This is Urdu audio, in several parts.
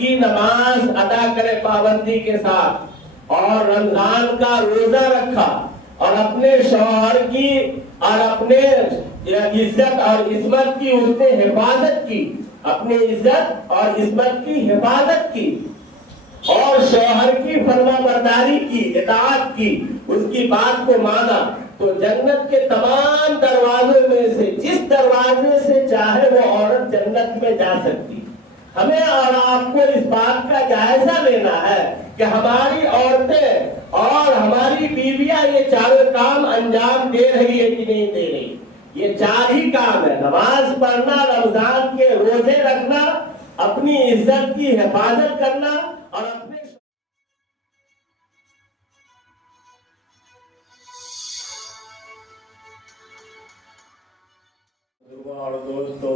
کی نماز ادا کرے پابندی کے ساتھ اور رمضان کا روزہ رکھا اور اپنے شوہر کی اور اپنے عزت اور عصمت کی اس نے حفاظت کی، اپنی عزت اور عصمت کی حفاظت کی اور شوہر کی فرما برداری کی، اطاعت کی، اس کی بات کو مانا، تو جنت کے تمام دروازوں میں سے جس دروازے سے چاہے وہ عورت جنت میں جا سکتی۔ ہمیں اور آپ کو اس بات کا جائزہ لینا ہے کہ ہماری عورتیں اور ہماری بیویاں یہ چاروں کام انجام دے رہی ہے کہ نہیں دے رہی۔ یہ چار ہی کام ہے، نماز پڑھنا، رمضان کے روزے رکھنا، اپنی عزت کی حفاظت کرنا اور اپنے اور دوستو،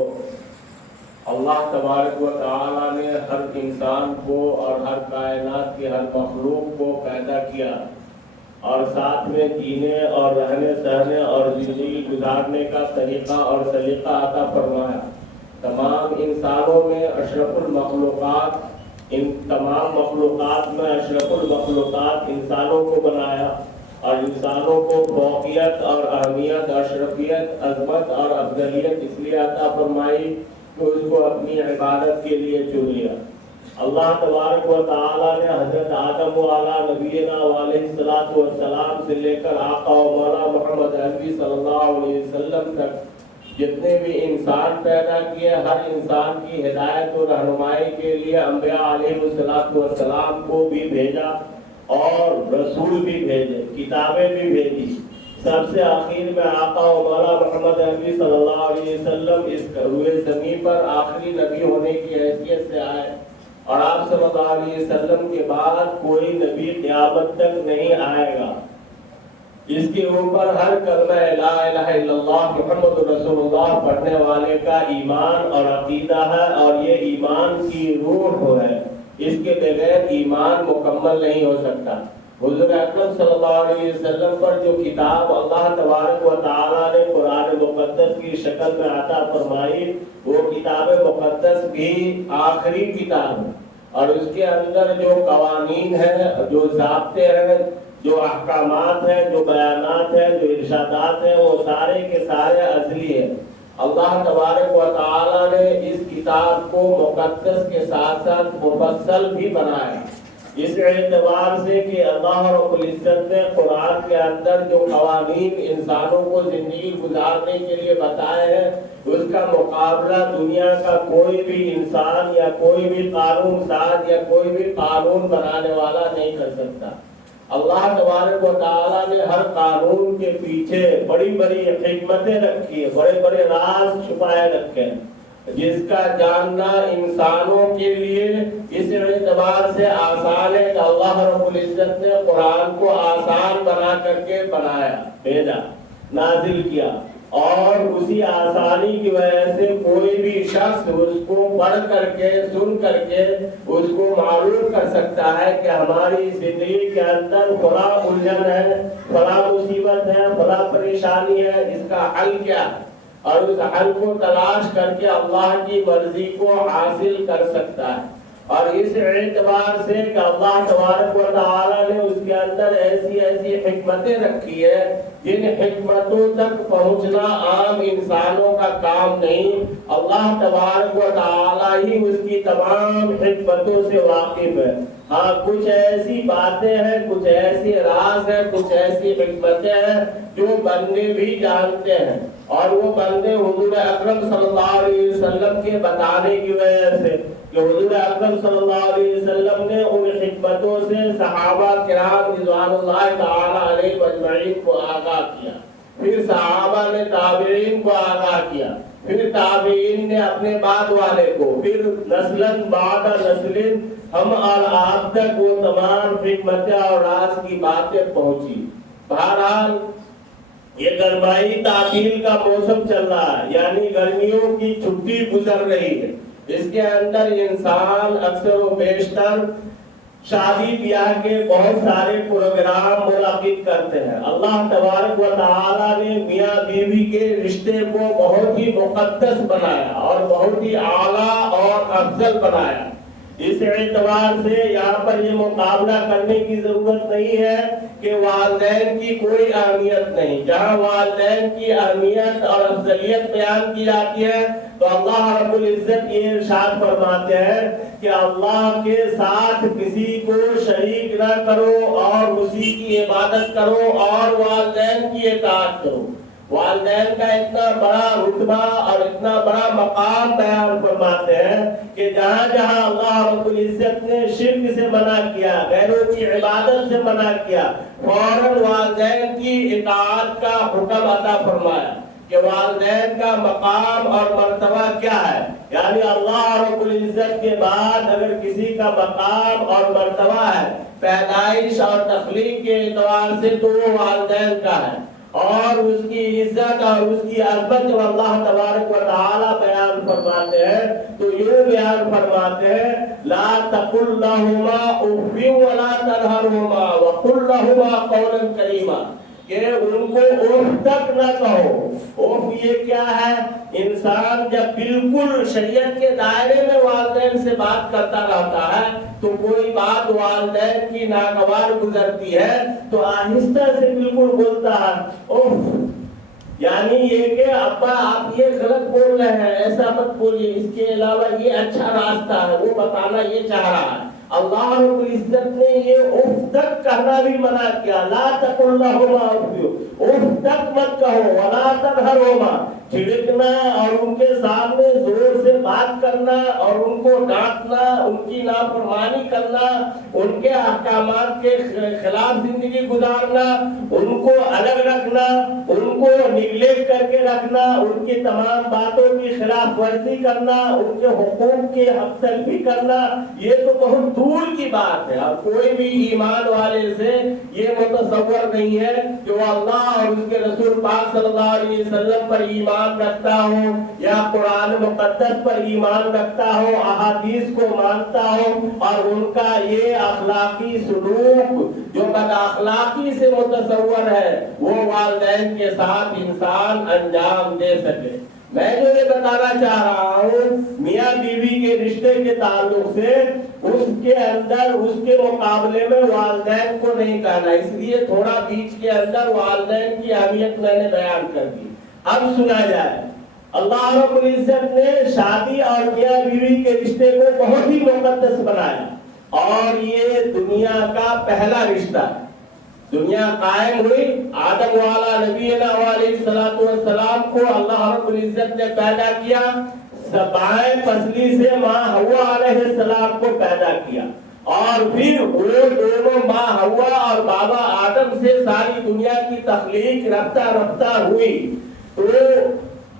اللہ تبارک و تعالیٰ نے ہر انسان کو اور ہر کائنات کی ہر مخلوق کو پیدا کیا اور ساتھ میں جینے اور رہنے سہنے اور زندگی گزارنے کا طریقہ اور سلیقہ عطا فرمایا۔ تمام انسانوں میں اشرف المخلوقات، ان تمام مخلوقات میں اشرف المخلوقات انسانوں کو بنایا اور انسانوں کو فوقیت اور اہمیت، اشرفیت، عظمت اور افضلیت اس لیے عطا فرمائی کہ اس کو اپنی عبادت کے لیے چن لیا۔ اللہ تبارک و تعالیٰ نے حضرت آدم علیہ نبینا علیہ الصلوۃ والسلام سے لے کر آقا و مولا محمد عربی صلی اللہ علیہ وسلم تک جتنے بھی انسان پیدا کیے، ہر انسان کی ہدایت و رہنمائی کے لیے انبیاء علیہ الصلوۃ والسلام کو بھی بھیجا اور رسول بھی بھیجے، کتابیں بھی بھیجی۔ سب سے آخر میں آقا و مولا محمد عربی صلی اللہ علیہ وسلم اس روئے زمین پر آخری نبی ہونے کی حیثیت سے آئے اور آپ صلی اللہ علیہ وسلم کے بعد کوئی نبی قیامت تک نہیں آئے گا۔ اس کے اوپر ہر کلمہ لا الہ الا اللہ محمد رسول اللہ پڑھنے والے کا ایمان اور عقیدہ ہے اور یہ ایمان کی روح ہے، اس کے بغیر ایمان مکمل نہیں ہو سکتا۔ حضور اکرم صلی اللہ علیہ وسلم پر جو کتاب اللہ تبارک و تعالیٰ نے قرآن مقدس کی شکل میں عطا فرمائی، وہ کتاب مقدس بھی آخری کتاب ہے اور اس کے اندر جو قوانین ہیں، جو ضابطے ہیں، جو احکامات ہیں، جو بیانات ہیں، جو ارشادات ہیں، وہ سارے کے سارے ازلی ہیں۔ اللہ تبارک و تعالیٰ نے اس کتاب کو مقدس کے ساتھ ساتھ مفصل بھی بنایا، اس اعتبار سے کہ اللہ رب العزت نے قرآن کے اندر جو قوانین انسانوں کو زندگی گزارنے کے لیے بتائے ہیں، اس کا مقابلہ دنیا کا کوئی بھی انسان یا کوئی بھی قانون ساز یا کوئی بھی قانون بنانے والا نہیں کر سکتا۔ اللہ تبارک و تعالیٰ نے ہر قانون کے پیچھے بڑی بڑی حکمتیں رکھی ہیں، بڑے بڑے راز چھپائے رکھے ہیں، جس کا جاننا انسانوں کے لیے اس اعتبار سے آسان ہے کہ اللہ رب العزت نے قرآن کو آسان بنا کر کے بنایا، بھیجا، نازل کیا، اور اسی آسانی کی وجہ سے کوئی بھی شخص اس کو پڑھ کر کے، سن کر کے اس کو معلوم کر سکتا ہے کہ ہماری زندگی کے اندر فلاں الجھن ہے، فلاں مصیبت ہے، فلاں پریشانی ہے، اس کا حل کیا ہے، اور اس حل کو تلاش کر کے اللہ کی مرضی کو حاصل کر سکتا ہے۔ اور اس اعتبار سے کہ اللہ تبارک و تعالیٰ نے اس کے اندر ایسی ایسی حکمتیں رکھی ہے جن حکمتوں تک پہنچنا عام انسانوں کا کام نہیں، اللہ تبارک و تعالیٰ ہی اس کی تمام حکمتوں سے واقف ہے۔ ہاں، کچھ ایسی باتیں ہیں، کچھ ایسی راز ہیں، کچھ ایسی حکمتیں ہیں جو بندے بھی جانتے ہیں، اور وہ بندے حضور اکرم صلی اللہ علیہ وسلم کے بتانے کی وجہ سے کہ حضور اکرم صلی اللہ علیہ وسلم نے ان حکمتوں سے صحابہ کرام رضوان اللہ تعالی علیہ اجمعین کو آگاہ کیا، پھر صحابہ نے تابعین کو آگاہ کیا، پھر تابعین نے اپنے بعد والے کو، پھر نسلاً بعد نسل ہم اور آپ تک وہ تمام حکمتیں اور راز کی باتیں پہنچی۔ بہرحال یہ گرمائی تعطیل کا موسم چل رہا ہے، یعنی گرمیوں کی چھٹی گزر رہی ہے، اس کے اندر انسان اکثر و بیشتر شادی بیاہ کے بہت سارے پروگرام منعقد کرتے ہیں۔ اللہ تبارک و تعالیٰ نے میاں بیوی کے رشتے کو بہت ہی مقدس بنایا اور بہت ہی اعلیٰ اور افضل بنایا۔ اس اعتبار سے یہاں پر یہ مقابلہ کرنے کی ضرورت نہیں ہے کہ والدین کی کوئی اہمیت نہیں. جہاں والدین کی اہمیت اور افضلیت بیان کی جاتی ہے تو اللہ رب العزت یہ ارشاد فرماتے ہیں کہ اللہ کے ساتھ کسی کو شریک نہ کرو اور اسی کی عبادت کرو اور والدین کی اطاعت کرو. والدین کا اتنا بڑا رتبہ اور اتنا بڑا مقام بیان فرماتے ہیں کہ جہاں جہاں اللہ رب العزت نے شرک سے منع کیا، غیروں کی عبادت سے منع کیا، فوراً والدین کی اطاعت کا حکم عطا فرمایا کہ والدین کا مقام اور مرتبہ کیا ہے. یعنی اللہ رب العزت کے بعد اگر کسی کا مقام اور مرتبہ ہے پیدائش اور تخلیق کے اعتبار سے تو وہ والدین کا ہے. اور اس کی عزت اور اس کی عظمت جب اللہ تبارک و تعالی بیان فرماتے ہیں تو یہ بیان فرماتے ہیں لا تقل لهما اف ولا تنهرهما وقل لهما قولا کریما، کہ ان کو اوف تک نہ کہو. اوف یہ کیا ہے؟ انسان جب بالکل شریعت کے دائرے میں والدین سے بات کرتا رہتا ہے تو کوئی بات والدین کی ناگوار گزرتی ہے تو آہستہ سے بالکل بولتا ہے اوف، یعنی یہ کہ ابا آپ یہ غلط بول رہے ہیں، ایسا مت بولیے، اس کے علاوہ یہ اچھا راستہ ہے، وہ بتانا یہ چاہ رہا ہے. اللہ رب العزت نے یہ اف تک کہنا بھی منع کیا. لا تقل لهما اف، اف تک مت کہو، ولا تنهرهما، چھڑکنا اور ان کے سامنے زور سے بات کرنا اور ان کو ڈانٹنا، ان کی نافرمانی کرنا، ان کے احکامات کے خلاف زندگی گزارنا، ان کو الگ رکھنا، ان کو نیگلیکٹ کر کے رکھنا، ان کی تمام باتوں کی خلاف ورزی کرنا، ان کے حقوق کی حق تلفی کرنا، یہ تو بہت دور کی بات ہے. اور کوئی بھی ایمان والے سے یہ متصور نہیں ہے کہ وہ اللہ اور اس کے رسول پاک صلی اللہ علیہ وسلم پر ایمان رکھتا ہو یا قرآن مقدس پر ایمان رکھتا ہو، احادیث کو مانتا ہو اور ان کا یہ اخلاقی سلوک جو بد اخلاقی سے متصور ہے وہ والدین کے ساتھ انسان انجام دے سکے. میں جو یہ بتانا چاہ رہا ہوں میاں بیوی کے رشتے کے تعلق سے اس کے اندر اس کے مقابلے میں والدین کو نہیں کہنا، اس لیے تھوڑا بیچ کے اندر والدین کی اہمیت میں نے بیان کر دی. اب سنا جائے. اللہ رب العزت نے شادی اور میاں بیوی کے رشتے کو بہت ہی مقدس بنایا اور یہ دنیا کا پہلا رشتہ. دنیا قائم ہوئی، آدم والا نبی علیہ السلام کو اللہ رب العزت نے پیدا کیا، بائیں پسلی سے ماں حوا علیہ السلام کو پیدا کیا اور پھر وہ دونوں ماں حوا اور بابا آدم سے ساری دنیا کی تخلیق رفتہ رفتہ ہوئی. تو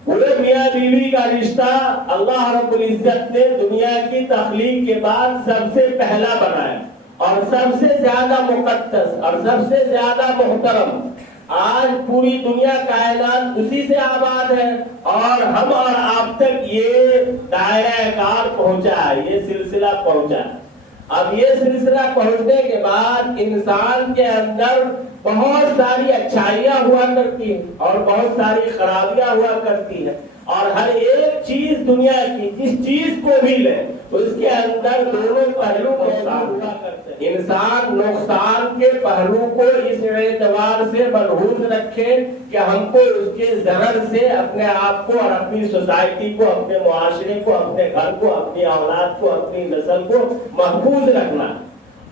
پورے میاں بیوی کا رشتہ اللہ رب العزت نے دنیا کی تخلیق کے بعد سب سے پہلا بنایا اور سب سے زیادہ مقدس اور سب سے زیادہ محترم. آج پوری دنیا کائنات اسی سے آباد ہے اور ہم اور آپ تک یہ دائرہ کار پہنچا ہے، یہ سلسلہ پہنچا ہے. اب یہ سلسلہ پہنچنے کے بعد انسان کے اندر بہت ساری اچھائیاں ہوا کرتی ہیں اور بہت ساری خرابیاں ہوا کرتی ہیں اور ہر ایک چیز دنیا کی جس چیز کو بھی لے اس کے اندر دونوں پہلو نقصان ہوا کرتے ہیں. انسان نقصان کے پہلو کو اس اعتبار سے ملحوظ رکھے کہ ہم کو اس کے ضرر سے اپنے آپ کو اور اپنی سوسائٹی کو، اپنے معاشرے کو، اپنے گھر کو، اپنی اولاد کو، اپنی نسل کو محفوظ رکھنا،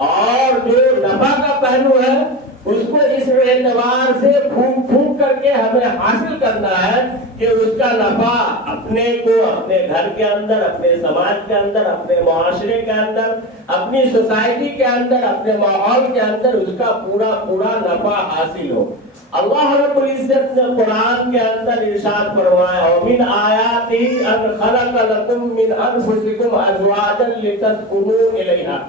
اور جو نفع کا پہلو ہے اس کو اس اعتبار سے پھونک پھونک کر کے ہمیں حاصل کرنا ہے کہ اس کا نفع اپنے کو، اپنے گھر کے اندر، اپنے سماج کے اندر، اپنے معاشرے کے اندر، اپنی سوسائٹی کے اندر، اپنے ماحول کے اندر اس کا پورا پورا نفع حاصل ہو. اللہ رب العزت نے قرآن کے اندر ارشاد فرمایا وَمِنْ آيَاتِهِ أَنْ خَلَقَ لَكُم مِّنْ أَنفُسِكُمْ أَزْوَاجًا لِتَسْكُنُوا إِلَيْهَا،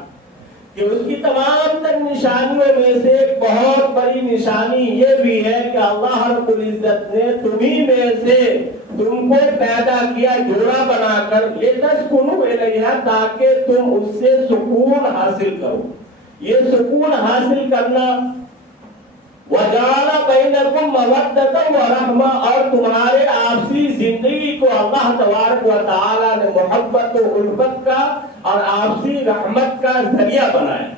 کہ اس کی تمام تر نشانیوں میں سے ایک بہت بڑی نشانی یہ بھی ہے کہ اللہ رب العزت نے تمہیں میں سے تم کو پیدا کیا جوڑا بنا کر لِتَسْكُنُوا إِلَيْهَا، تاکہ تم اس سے سکون حاصل کرو. یہ سکون حاصل کرنا وَجَعَلَ بَيْنَكُمْ مَوَدَّةً وَرَحْمَةً، اور تمہارے آپسی زندگی کو اللہ تبارک و تعالیٰ نے محبت و الفت کا اور آپسی رحمت کا ذریعہ بنایا۔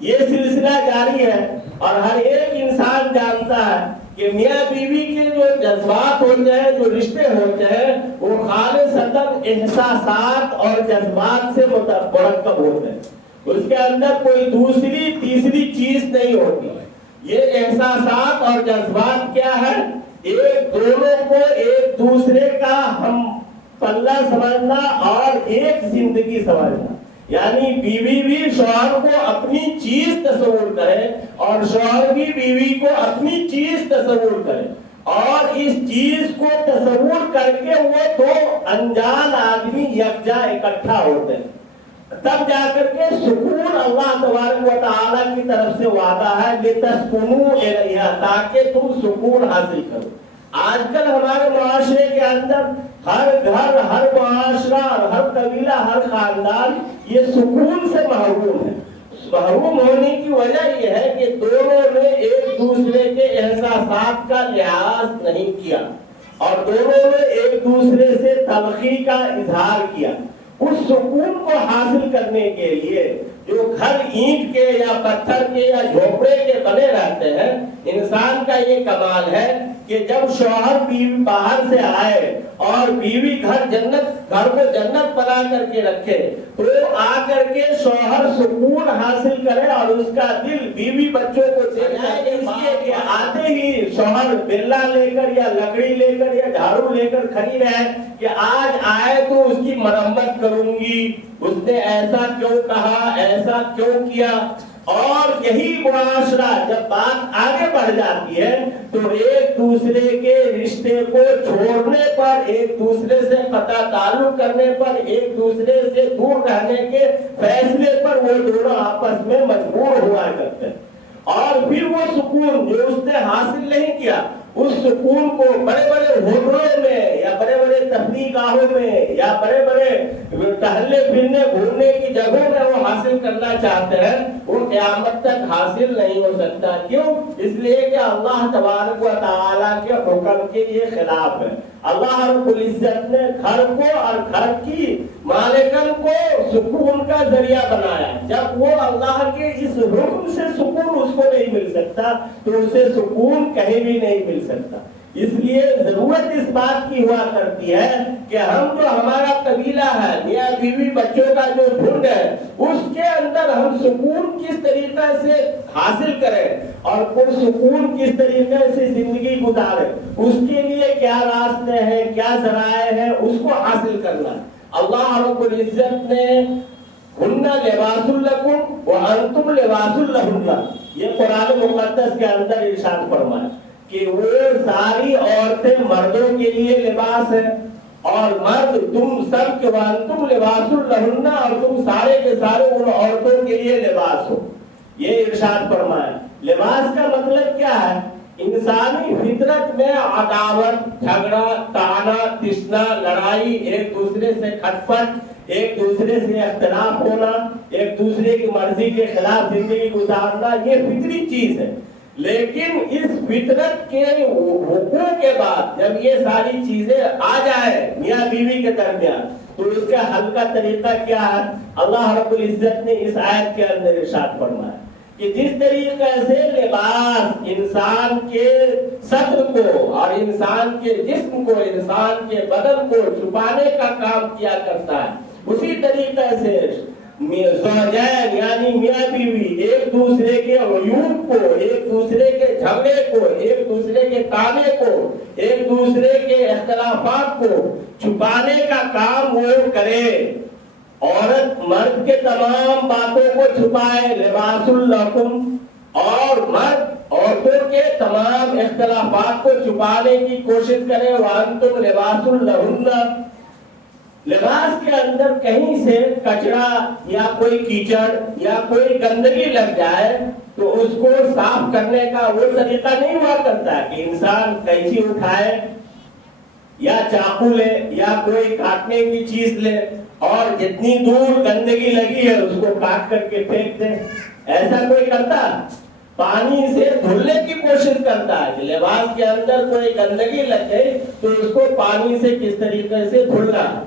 یہ سلسلہ جاری ہے، اور ہر ایک انسان جانتا ہے کہ میاں بیوی کے جو جذبات ہوتے ہیں، جو رشتے ہوتے ہیں، وہ خالصتاً احساسات اور جذبات سے مرکب ہوتے ہیں۔ اس کے اندر کوئی دوسری تیسری چیز نہیں ہوتی۔ یہ احساسات اور جذبات کیا ہے؟ ایک دونوں کو ایک دوسرے کا ہم پلہ سمجھنا اور ایک زندگی سمجھنا، یعنی بیوی بھی شوہر کو اپنی چیز تصور کرے اور شوہر بھی بیوی کو اپنی چیز تصور کرے، اور اس چیز کو تصور کر کے وہ دو انجان آدمی یکجا اکٹھا ہوتے ہیں، تب جا کر کے سکون اللہ تبارک و تعالیٰ کی طرف سے وعدہ ہے لِتَسْكُنُوا إِلَيْهَا، تاکہ تم سکون حاصل کرو۔ آج کل ہمارے معاشرے کے اندر ہر گھر، ہر معاشرہ، ہر قبیلہ، ہر خاندان یہ سکون سے محروم ہے۔ محروم ہونے کی وجہ یہ ہے کہ دونوں نے ایک دوسرے کے احساسات کا لحاظ نہیں کیا، اور دونوں نے ایک دوسرے سے تلخی کا اظہار کیا۔ اس سکون کو حاصل کرنے کے لیے جو گھر اینٹ کے یا پتھر کے یا جھوپڑے کے بنے رہتے ہیں، انسان کا یہ کمال ہے کہ جب شوہر بیوی باہر سے آئے اور بیوی گھر کو جنت بنا کر کے رکھے، تو آ کر کے شوہر سکون حاصل کرے اور اس کا دل بیوی بچوں کو دے جائے، اس لیے کہ آتے ہی شوہر بیلا لے کر یا لکڑی لے کر یا جھاڑو لے کر کھڑی رہے کہ آج آئے تو اس کی مرمت کروں گی، اس نے ایسا کیوں کہا، ایسا کیوں کیا۔ اور یہی معاشرہ جب بات آگے بڑھ جاتی ہے تو ایک دوسرے کے رشتے کو چھوڑنے پر، ایک دوسرے سے قطع تعلق کرنے پر، ایک دوسرے سے دور رہنے کے فیصلے پر وہ دونوں آپس میں مجبور ہوا کرتے ہیں، اور پھر وہ سکون جو اس نے حاصل نہیں کیا، اس سکون کو بڑے بڑے ہوٹلوں میں یا بڑے بڑے تفریح گاہوں میں یا بڑے بڑے ٹہلنے پھرنے گھومنے کی جگہوں میں وہ حاصل کرنا چاہتے ہیں، وہ قیامت تک حاصل نہیں ہو سکتا۔ کیوں؟ اس لیے کہ اللہ تبارک و تعالیٰ کے حکم کے یہ خلاف ہے۔ اللہ رب العزت نے گھر کو اور گھر کی مالکن کو سکون کا ذریعہ بنایا۔ جب وہ اللہ کے اس حکم سے سکون اس کو نہیں مل سکتا تو اسے سکون کہیں بھی نہیں مل سکتا۔ اس لیے ضرورت اس بات کی ہوا کرتی ہے کہ ہم جو ہمارا قبیلہ ہے، میاں بیوی بچوں کا جو جھنڈ ہے، اس کے اندر ہم سکون کس طریقے سے حاصل کریں اور سکون کس طریقے سے زندگی گزارے، اس کے لیے کیا راستے ہیں، کیا ذرائع ہیں، اس کو حاصل کرنا۔ اللہ رب العزت نے ہن لباس لکم وانتم لباس لہن، یہ قرآن مقدس کے اندر ارشاد فرمایا کہ وہ ساری عورتیں مردوں کے لیے لباس ہے، اور مرد تم سب کے وانتم لباس لہن، اور تم سارے کے سارے ان عورتوں کے لیے لباس ہو۔ یہ ارشاد فرمایا۔ لباس کا مطلب کیا ہے؟ انسانی فطرت میں عداوت، جھگڑا، طعنہ، تشنا، لڑائی، ایک دوسرے سے کھٹ پٹ، ایک دوسرے سے اختلاف ہونا، ایک دوسرے کی مرضی کے خلاف زندگی گزارنا، یہ فطری چیز ہے۔ لیکن اس فطرت کے حقوق کے بعد جب یہ ساری چیزیں آ جائے میاں بیوی کے درمیان تو اس کا حل کا طریقہ کیا ہے؟ اللہ رب العزت نے اس آیت کے اندر ارشاد فرمایا کہ جس طریقے سے لباس انسان کے صدر کو اور انسان کے جسم کو، انسان کے بدن کو چھپانے کا کام کیا کرتا ہے، اسی طریقے سے زوجین یعنی میاں بیوی ایک دوسرے کے عیوب کو، ایک دوسرے کے جھگڑے کو، ایک دوسرے کے تانے کو، ایک دوسرے کے اختلافات کو چھپانے کا کام وہ کرے۔ عورت مرد کے تمام باتوں کو چھپائے، لباس لکم، اور مرد عورتوں کے تمام اختلافات کو چھپانے کی کوشش کرے، وانتم لباس لہن۔ لباس کے اندر کہیں سے کچرا یا کوئی کیچڑ یا کوئی گندگی لگ جائے تو اس کو صاف کرنے کا وہ طریقہ نہیں ہوا کرتا کہ انسان کینچی اٹھائے یا چاقو لے یا کوئی کاٹنے کی چیز لے اور جتنی دور گندگی لگی ہے اس کو کاٹ کر کے پھینک دے۔ ایسا کوئی کرتا؟ پانی سے دھلنے کی کوشش کرتا ہے کہ لباس کے اندر کوئی گندگی لگ گئی تو اس کو پانی سے کس طریقے سے دھلنا ہے۔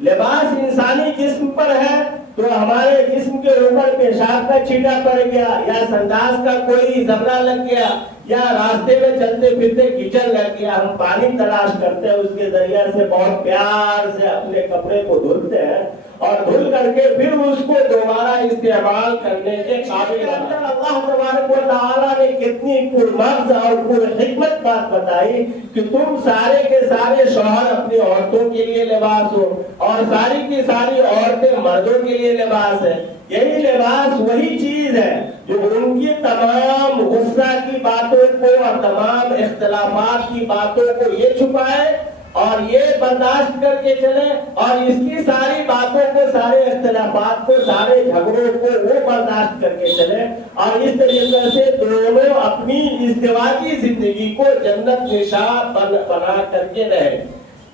لباس انسانی جسم پر ہے تو ہمارے جسم کے اوپر پیشاب کا چھینٹا پڑ گیا یا سنداز کا کوئی زبرہ لگ گیا یا راستے میں چلتے پھرتے کیچڑ لگ گیا، ہم پانی تلاش کرتے ہیں، اس کے ذریعے سے بہت پیار سے اپنے کپڑے کو دھلتے ہیں اور دھل کر کے پھر اس کو دوبارہ استعمال کرنے کے قابل بناتے ہیں۔ اللہ تبارک و تعالیٰ نے کتنی پرمغز اور پرحکمت بات بتائی کہ تم سارے کے سارے شوہر اپنی عورتوں کے لیے لباس ہو اور ساری کی ساری عورتیں مردوں کے لیے لباس ہے۔ یہی لباس وہی چیز ہے جو ان کی تمام غصہ کی باتوں کو اور تمام اختلافات کی باتوں کو یہ چھپائے اور یہ برداشت کر کے چلے اور اس کی ساری باتوں کو، سارے اختلافات کو، سارے جھگڑوں کو وہ برداشت کر کے چلے اور اس طریقے سے دونوں اپنی ازدواجی زندگی کو جنت نشان بنا کر کے رہے۔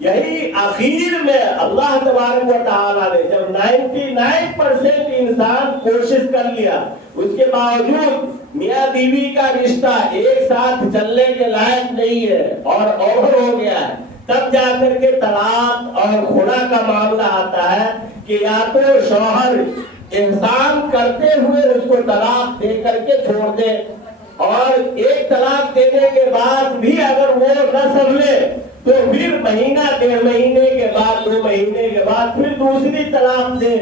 یہی آخر میں اللہ تبارک و تعالیٰ نے جب 99% انسان کوشش کر لیا، اس کے باوجود میاں بیوی کا رشتہ ایک ساتھ چلنے کے لائق نہیں ہے اور اوور ہو گیا ہے، تب جا کر کے طلاق اور خلا کا معاملہ آتا ہے کہ یا تو شوہر احسان کرتے ہوئے اس کو طلاق دے کر کے چھوڑ دے اور ایک طلاق دینے کے بعد بھی اگر وہ نہ سنبھلے تو پھر مہینہ 1.5 مہینے کے بعد 2 مہینے کے بعد پھر دوسری طلاق دے،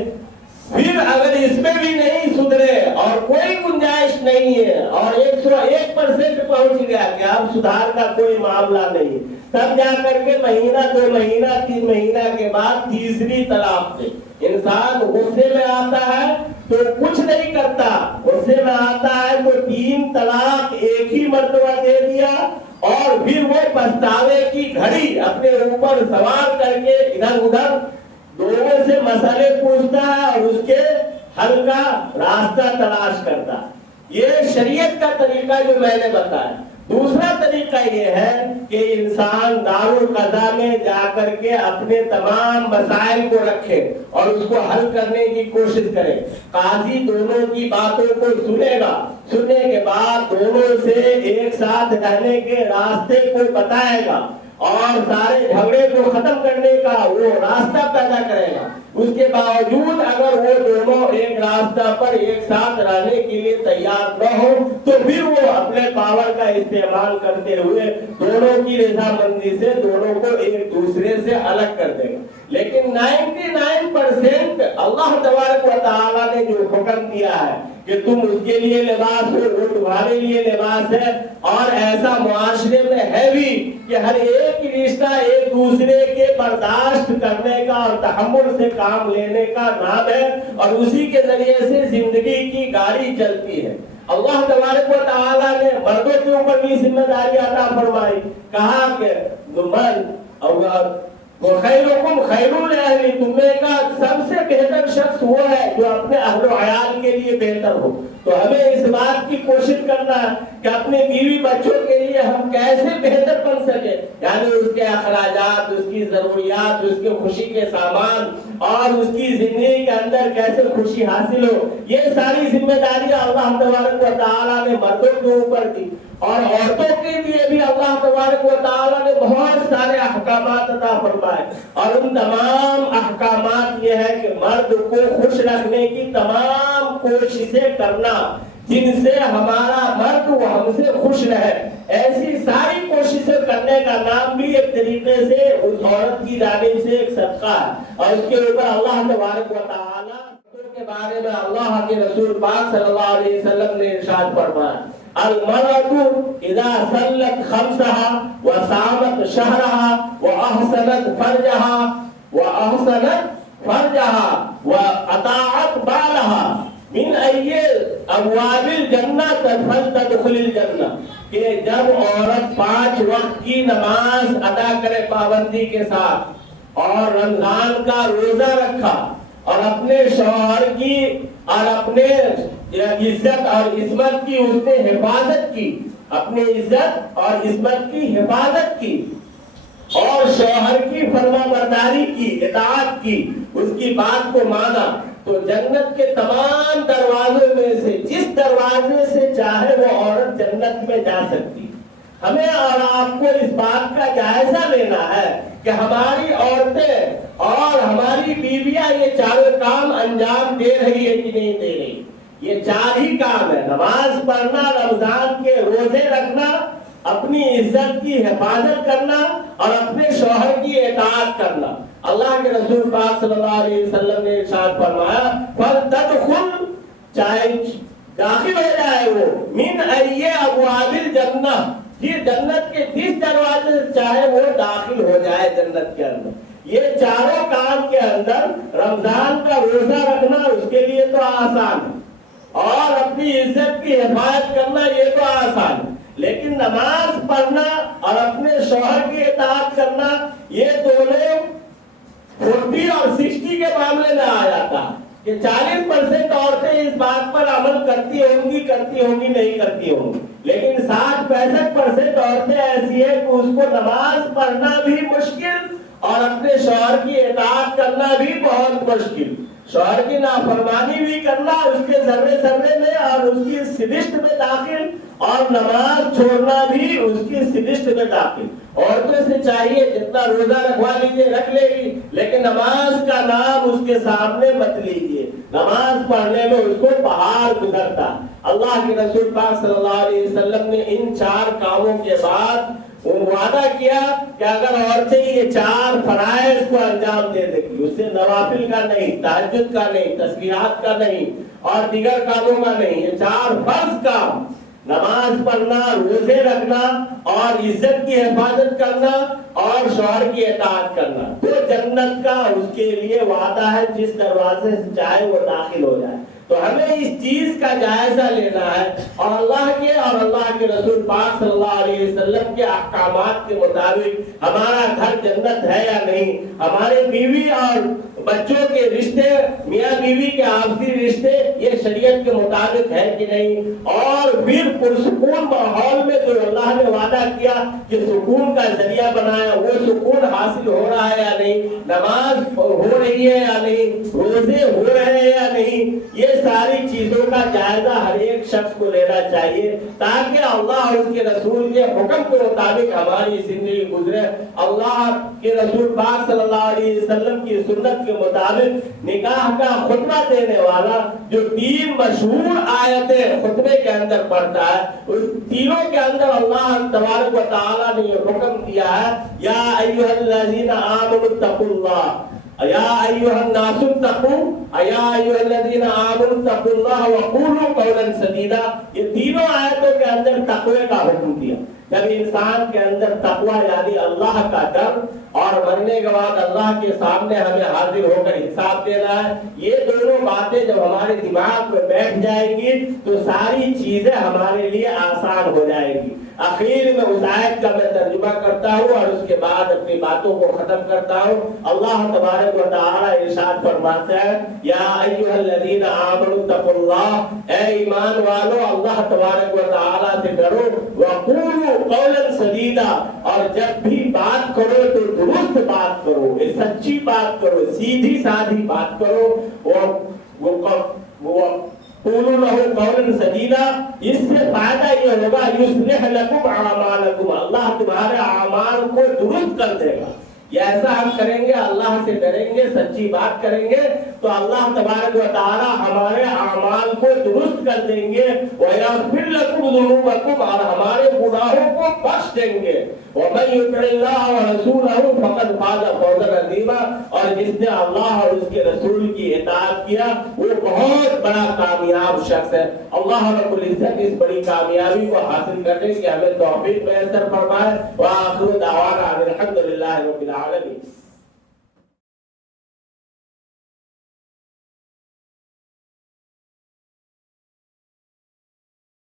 پھر اگر اس میں بھی نہیں سدھرے اور کوئی گنجائش نہیں ہے اور 101% پہنچ گیا کہ اب سدھار کا کوئی معاملہ نہیں، تب جا کر کے مہینہ 2 مہینہ 3 مہینہ کے بعد تیسری طلاق دے۔ انسان غصے میں آتا ہے تو کچھ نہیں کرتا، غصے میں آتا ہے تو 3 طلاق ایک ہی مرتبہ دے دیا اور پھر وہ پچھتاوے کی گھڑی اپنے اوپر سوار کر کے ادھر ادھر لوگوں سے مسئلے پوچھتا ہے اور اس کے حل کا راستہ تلاش کرتا۔ یہ شریعت کا طریقہ جو میں نے بتایا۔ دوسرا طریقہ یہ ہے کہ انسان دارالقضا میں جا کر کے اپنے تمام مسائل کو رکھے اور اس کو حل کرنے کی کوشش کرے۔ قاضی دونوں کی باتوں کو سنے گا، سننے کے بعد دونوں سے ایک ساتھ رہنے کے راستے کو بتائے گا اور سارے جھگڑے کو ختم کرنے کا وہ راستہ پیدا کرے گا۔ اس کے باوجود اگر وہ دونوں ایک راستہ پر ایک ساتھ رہنے کے لیے تیار نہ ہو تو پھر وہ اپنے پاور کا استعمال کرتے ہوئے دونوں کی رضامندی سے دونوں کو ایک دوسرے سے الگ کر دے گا۔ لیکن 99% اللہ تبارک و تعالیٰ نے جو حکم دیا ہے کہ تم اس کے لیے لباس ہو، وہ تمہارے لیے لباس ہے، اور ایسا معاشرے میں ہے بھی کہ ہر ایک رشتہ ایک دوسرے کے برداشت کرنے کا اور تحمل سے کام لینے کا نام ہے اور اسی کے ذریعے سے زندگی کی گاڑی چلتی ہے۔ اللہ تبارک و تعالیٰ نے مردوں کے اوپر بھی ذمہ داری عطا فرمائی، کہا کہ خیرکم خیر لأہلہ، تمہیں کا سب سے بہتر شخص وہ ہے جو اپنے اہل و عیال کے لیے بہتر ہو۔ تو ہمیں اس بات کی کوشش کرنا ہے کہ اپنے بیوی بچوں کے لیے ہم کیسے بہتر بن سکے، یعنی اس کے اخراجات، اس کی ضروریات، اس کے خوشی کے سامان اور اس کی زندگی کے اندر کیسے خوشی حاصل ہو، یہ ساری ذمہ داریاں اللہ تبارک و تعالیٰ نے مردوں کے اوپر دی اور عورتوں کے لیے بھی اللہ تبارک و تعالیٰ نے بہت سارے احکامات عطا فرمائے اور ان تمام احکامات یہ ہے کہ مرد کو خوش رکھنے کی تمام کوششیں کرنا جن سے ہمارا مرد وہ ہم سے خوش رہے، ایسی ساری کوششیں کرنے کا نام بھی ایک طریقے سے اس عورت کی جانب سے ایک صدقہ ہے۔ اور اس کے اوپر اللہ تبارک و تعالیٰ کے بارے میں اللہ کے رسول پاک صلی اللہ علیہ وسلم نے ارشاد فرمایا، المرأة اذا صلت خمسها وصامت شهرها واحسنت فرجها واطاعت بالها من ای ابواب الجنہ فلتدخل الجنہ، کہ جب عورت 5 وقت کی نماز ادا کرے پابندی کے ساتھ اور رمضان کا روزہ رکھا اور اپنے شوہر کی اور اپنے عزت اور عصمت کی اس نے حفاظت کی، اپنی عزت اور عصمت کی حفاظت کی اور شوہر کی فرما برداری کی، اطاعت کی، اس کی بات کو مانا، تو جنت کے تمام دروازوں میں سے جس دروازے سے چاہے وہ عورت جنت میں جا سکتی. ہمیں اور آپ کو اس بات کا جائزہ لینا ہے کہ ہماری عورتیں اور ہماری بیویاں یہ چاروں کام انجام دے رہی ہے کہ نہیں دے رہی. یہ 4 ہی کام ہے: نماز پڑھنا، رمضان کے روزے رکھنا، اپنی عزت کی حفاظت کرنا اور اپنے شوہر کی اطاعت کرنا. اللہ کے رسول پاک صلی اللہ علیہ وسلم نے ارشاد فرمایا: فَلْتَدْخُلْ، چاہے داخل ہو جائے وہ، مِنْ أَيِّ أَبْوَابِ الْجَنَّةِ، یہ جنت کے جس دروازے سے چاہے وہ داخل ہو جائے جنت کے اندر. یہ چاروں کام کے اندر رمضان کا روزہ رکھنا اس کے لیے تو آسان ہے، اور اپنی عزت کی حفاظت کرنا یہ تو آسان ہے، لیکن نماز پڑھنا اور اپنے شوہر کی اطاعت کرنا یہ دونوں 40 اور 60 کے معاملے میں آ جاتا ہے کہ 40% عورتیں اس بات پر عمل کرتی ہوں گی نہیں کرتی ہوں گی، لیکن 60-65% عورتیں ایسی ہیں کہ اس کو نماز پڑھنا بھی مشکل اور اپنے شوہر کی اطاعت کرنا بھی بہت مشکل. شوہر کی نافرمانی بھی کرنا اس کے ذرے ذرے میں اور اس کی سرشت میں داخل، اور نماز چھوڑنا بھی اس کی سرشت میں داخل. عورتوں سے چاہیے جتنا روزہ رکھوا لیجیے رکھ لے گی، لیکن نماز کا نام اس کے سامنے مت لیجیے. نماز پڑھنے میں اس کو پہاڑ گزرتا. اللہ کے رسول پاک صلی اللہ علیہ وسلم نے ان 4 کاموں کے بعد وعدہ کیا کہ اگر عورتیں یہ 4 فرائض کو انجام دے دے گی، اس سے نوافل کا نہیں، تہجد کا نہیں، تسبیحات کا نہیں اور دیگر کاموں کا نہیں، یہ 4 فرض کام: نماز پڑھنا، روزے رکھنا اور عزت کی حفاظت کرنا اور شوہر کی اطاعت کرنا، تو جنت کا اس کے لیے وعدہ ہے جس دروازے سے چاہے وہ داخل ہو جائے. تو ہمیں اس چیز کا جائزہ لینا ہے اور اللہ کے اور اللہ کے رسول پاک صلی اللہ علیہ وسلم کے احکامات کے مطابق ہمارا گھر جنت ہے یا نہیں، ہمارے بیوی اور بچوں کے رشتے، میاں بیوی کے آپسی رشتے یہ شریعت کے مطابق ہے کہ نہیں، اور پھر پرسکون ماحول میں جو اللہ نے وعدہ کیا کہ سکون کا ذریعہ بنایا وہ سکون حاصل ہو رہا ہے یا نہیں، نماز ہو رہی ہے یا نہیں، روزے ہو رہے ہیں یا نہیں. یہ ساری چیزوں کا جائزہ ہر ایک شخص کو لینا چاہیے تاکہ اللہ اور اس کے رسول کے حکم کے مطابق ہماری زندگی گزرے. اللہ کے رسول پاک صلی اللہ علیہ وسلم کی سنت کے مطابق نکاح کا خطبہ دینے والا جو 3 مشہور آیتیں خطبے کے اندر پڑھتا ہے، اس تینوں کے اندر اللہ تبارک و تعالی نے یہ حکم دیا ہے: یا ایھا الذین آمنوا اتقوا اللہ، یا ایھا الناس اتقوا، یا ایھا الذین آمنوا اتقوا اللہ وقولوا قولا سدیدا. یہ تینوں آیتوں کے اندر تقوی کا حکم دیا. جب انسان کے اندر تقوی یعنی اللہ کا ڈر اور مرنے کے بعد اللہ کے سامنے ہمیں حاضر ہو کر حساب دینا ہے، یہ دونوں باتیں جب ہمارے دماغ میں بیٹھ جائیں گی تو ساری چیزیں ہمارے لیے آسان ہو جائے گی. اخیر میں اس آیت کا میں ترجمہ کرتا ہوں اور اس کے بعد اپنی باتوں کو ختم کرتا ہوں. اللہ تبارک و تعالی ارشاد فرماتا ہے: یا ایھا الذین آمنوا اتقوا اللہ، اے ایمان والو اللہ تبارک و تعالی سے ڈرو، وقولوا قولا سدیدا، اور جب بھی بات کرو تو درست بات کرو، سچی بات کرو، سیدھی سادھی بات کرو. قولوا له قولا سدیدا، اس سے فائدہ یہ ہوگا یصلح لکم اعمالکم، اللہ تمہارے اعمال کو درست کر دے گا. یہ ایسا ہم کریں گے، اللہ سے ڈریں گے، سچی بات کریں گے تو اللہ تبارک و تعالی ہمارے اعمال کو درست کر دیں گے. وَيَغْفِرْ لَكُمْ ذُنُوبَكُمْ، اور ہمارے گناہوں کو بخش دیں گے. وَمَن يُطِعِ اللَّهَ وَرَسُولَهُ فَقَدْ فَازَ فَوْزًا عَظِيمًا، اور جس نے اللہ اور اس کے رسول کی اطاعت کیا وہ بہت بڑا کامیاب شخص ہے. اللہ رب العزت اس بڑی کامیابی کو حاصل کرنے کی ہمیں توفیق میسر فرمائے. وآخر دعوانا الحمد للہ رب العالمین.